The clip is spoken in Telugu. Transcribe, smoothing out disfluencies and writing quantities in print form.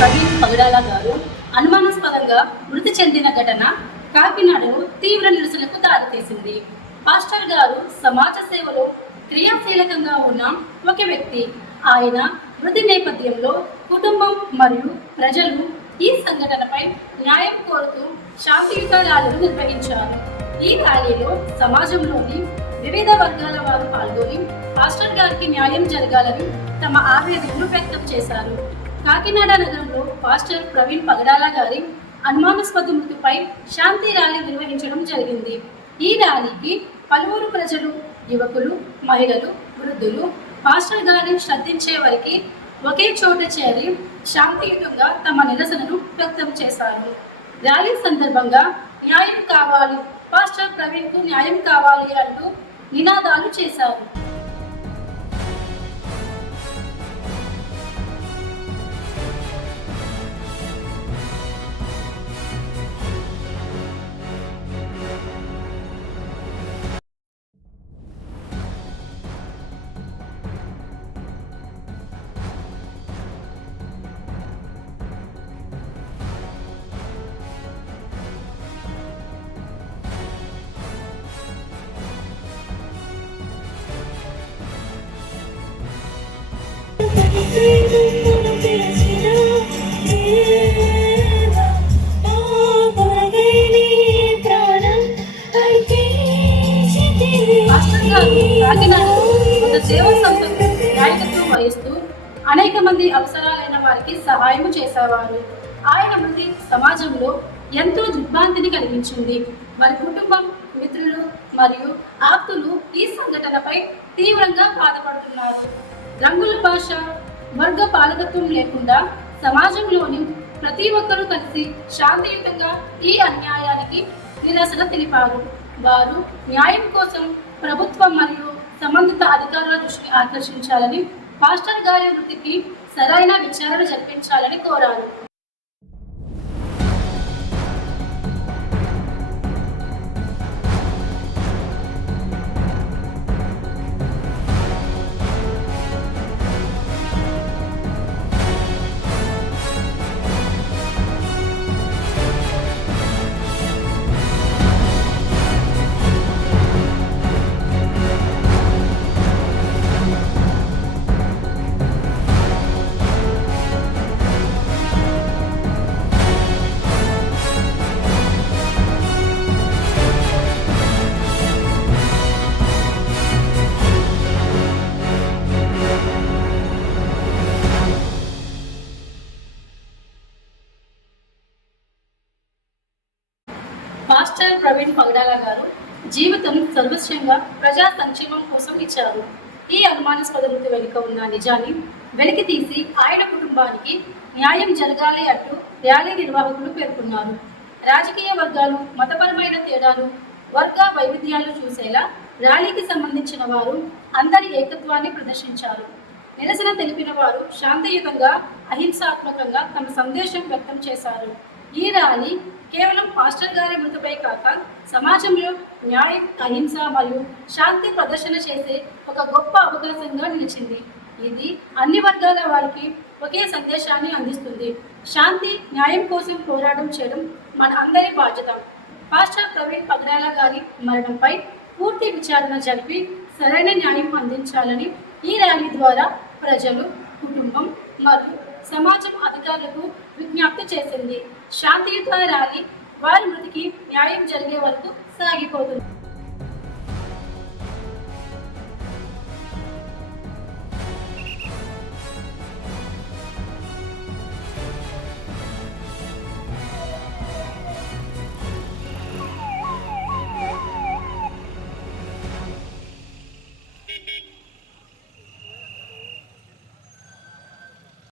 ప్రవీణ్ పగడాల గారు అనుమానాస్పదంగా మృతి చెందిన ఘటన కాకినాడలో తీవ్ర నిరసనకు దారితీసింది. పాస్టర్ గారు సమాజ సేవలో క్రియాశీలకంగా ఉన్న ఒక వ్యక్తి. ఆయన మృతి నేపథ్యంలో కుటుంబం మరియు ప్రజలు ఈ సంఘటనపై న్యాయం కోరుతూ శాంతియుత ర్యాలీలు నిర్వహించారు. ఈ ర్యాలీలో సమాజంలోని వివిధ వర్గాల వారు పాల్గొని పాస్టర్ గారికి న్యాయం జరగాలని తమ ఆవేదనను వ్యక్తం చేశారు. కాకినాడ నగరంలో పాస్టర్ ప్రవీణ్ పగడాల గారి అనుమానాస్పద మృతిపై శాంతి ర్యాలీ నిర్వహించడం జరిగింది. ఈ ర్యాలీకి పలువురు ప్రజలు, యువకులు, మహిళలు, వృద్ధులు పాస్టర్ గారిని శ్రద్ధించే వారికి ఒకే చోట చేరి శాంతియుతంగా తమ నిరసనను వ్యక్తం చేశారు. ర్యాలీ సందర్భంగా న్యాయం కావాలి, పాస్టర్ ప్రవీణ్ కు న్యాయం కావాలి అంటూ నినాదాలు చేశారు. సేవా సంస్థకు నాయకత్వం వహిస్తూ అనేక మంది అవసరాలైన వారికి సహాయం చేసేవారు. ఆయన మృతి సమాజంలో ఎంతో దిగ్భ్రాంతిని కలిగించింది. వారి కుటుంబం, మిత్రులు మరియు ఆప్తులు ఈ సంఘటనపై తీవ్రంగా బాధపడుతున్నారు. రంగుల భాష, వర్గ పాలకత్వం లేకుండా సమాజంలోని ప్రతి ఒక్కరూ కలిసి శాంతియుతంగా ఈ అన్యాయానికి నిరసన తెలిపారు. వారు న్యాయం కోసం ప్రభుత్వం మరియు సంబంధిత అధికారుల దృష్టిని ఆకర్షించాలని, పాస్టర్ గారి మృతికి సరైన విచారణ జరిపించాలని కోరారు. పాస్టర్ ప్రవీణ్ పగడాల గారు జీవితం సర్వస్వంగా ప్రజా సంక్షేమం కోసం ఇచ్చారు. ఈ అనుమానాస్పద మృతి వెనుక ఉన్న నిజాన్ని వెలికి తీసి ఆయన కుటుంబానికి న్యాయం జరగాలి అంటూ ర్యాలీ నిర్వాహకులు పేర్కొన్నారు. రాజకీయ వర్గాలు, మతపరమైన తేడాలు, వర్గ వైవిధ్యాలు చూసేలా ర్యాలీకి సంబంధించిన వారు అందరి ఏకత్వాన్ని ప్రదర్శించారు. నిరసన తెలిపిన వారు శాంతియుతంగా, అహింసాత్మకంగా తమ సందేశం వ్యక్తం చేశారు. ఈ ర్యాలీ కేవలం పాస్టర్ గారి మృతిపై కాక సమాజంలో న్యాయం, అహింస మరియు శాంతి ప్రదర్శన చేసే ఒక గొప్ప అవకాశంగా నిలిచింది. ఇది అన్ని వర్గాల వారికి ఒకే సందేశాన్ని అందిస్తుంది. శాంతి, న్యాయం కోసం పోరాటం చేయడం మన అందరి బాధ్యత. పాస్టర్ ప్రవీణ్ పగడాల గారి మరణంపై పూర్తి విచారణ జరిపి సరైన న్యాయం అందించాలని ఈ ర్యాలీ ద్వారా ప్రజలు, కుటుంబం మరియు సమాజం అధికారులకు విజ్ఞప్తి చేసింది. శాంతియుత ర్యాలీ వారి మృతికి న్యాయం జరిగే వరకు సాగిపోతుంది.